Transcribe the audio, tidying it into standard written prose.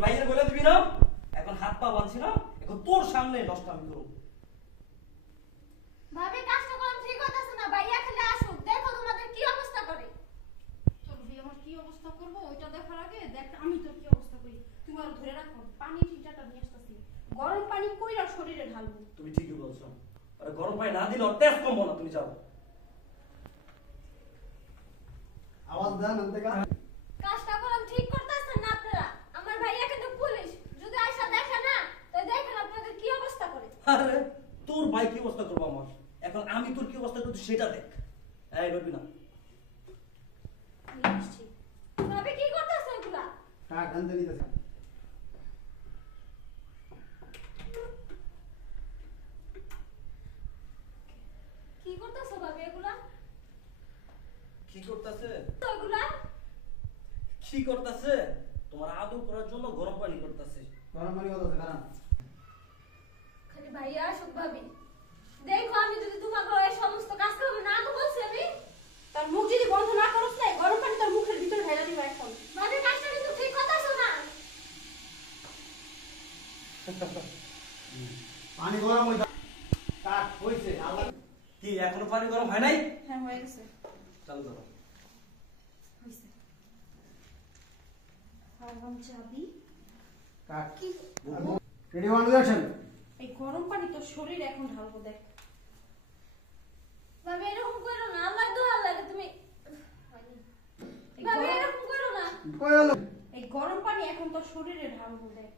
ভাইয়ের বলে দিবি না এখন হাত পা বাঁধছি না এখন তোর সামনে নষ্ট আমি করব ভাবি কাজটা করলাম ঠিক হইতাছে না ভাইয়া খেলে আসুক দেখো তোমাদের কি অবস্থা করে তোর ভাই আমার কি অবস্থা করব ওইটা দেখার আগে দেখ আমি তোর কি অবস্থা করি তুমি আর ধরে রাখো পানি ঠিকঠাকটা নিয়ে আসতেছি গরম পানি কইরা শরীরে ঢালবো তুমি ঠিকই বলছো আরে গরম পানি না দিলে তেজ কমবো না তুমি যাও আওয়াজ দেন অন্তকা কাজটা করলাম ঠিক করতেছেন না আপনারা আমার ভাইয়া কিন্তু পুলিশ যদি আয়সা দেখে না তো দেখেন আপনাদের কি অবস্থা করে আরে তোর ভাই কি অবস্থা করবো আমার এখন আমি তোর কি অবস্থা করছি সেটা দেখ এই বলবি না ভাবি কি করতেছে এগুলা কাট আনতে নিতেছে কি করতেছে ভাবি এগুলা কি করতেছে তো এগুলা কি করতেছে তোমার আদর করার জন্য গরম পানি করতেছে গরম পানি কথা কারণ খালি ভাইয়া আসুক ভাবি দেখো আমি যদি তোমাকে এই সমস্ত কাজ করব না তো বলছি আমি তার মুখ যদি বন্ধ না করছ না গরম পানি তোর মুখের ভিতর ঢাইলা দিবা এখন ভাবি কাজটা কিন্তু ঠিক করতেছো না পানি গরম হইতা কাট হইছে আল্লাহ কি এখনো পানি গরম হয় নাই হ্যাঁ হয়ে গেছে চালু করো হইছে আরাম চাবি কাট কি রেডি ওয়ান অ্যাকশন এই গরম পানি তোর শরীরে এখন ঢালবো দেখ ভাবি এরকম করো না আল্লাহ দোয়া লাগে তুমি এই ভাবি গরম- এরকম করো না কই হলো এই গরম পানি এখন তোর শরীরে ঢালবো দেখ